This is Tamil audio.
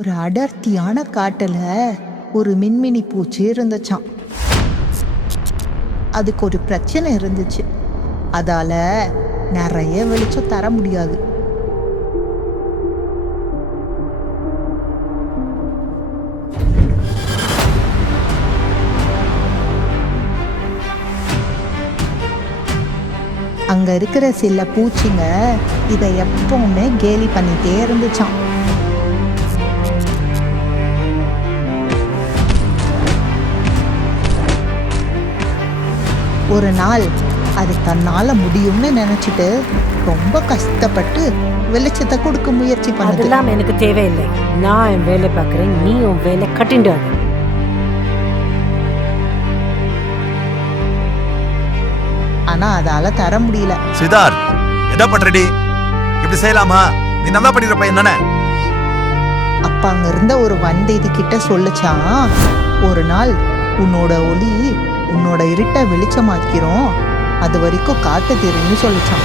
ஒரு அடர்த்தியான காட்டுல ஒரு மின்மினி பூச்சி இருந்துச்சாம். அதுக்கு ஒரு பிரச்சனை இருந்துச்சு. அதால நிறைய வெளிச்சம் தர முடியாது. அங்க இருக்கிற சில பூச்சிங்க இதை எப்பவுமே கேலி பண்ணிட்டே இருந்துச்சாம். ஒரு நாள் அது தன்னால முடியும்னு நினைச்சிட்டு ரொம்ப கஷ்டப்பட்டு வெளிச்சத்தை கொடுக்க முயற்சி பண்ணுது. அதெல்லாம் எனக்கு தேவையில்லை. நான் என் வேலை பார்க்குறேன், நீ உன் வேலை கட்டிண்டு. ஆனா அதால தர முடியல. சித்தார்த், என்ன பண்றடி? இப்படி செய்யலாமா? நீ நல்லா படிக்கிற பையன் தானே? அப்ப அங்க இருந்த ஒரு வண்டு இது கிட்ட சொல்லுச்சான், ஒரு நாள் உன்னோட ஒளி உன்னோட இருட்ட வெளிச்சமாக்கிறோம், அது வரைக்கும் காத்து தெரியும்னு சொல்லிச்சான்.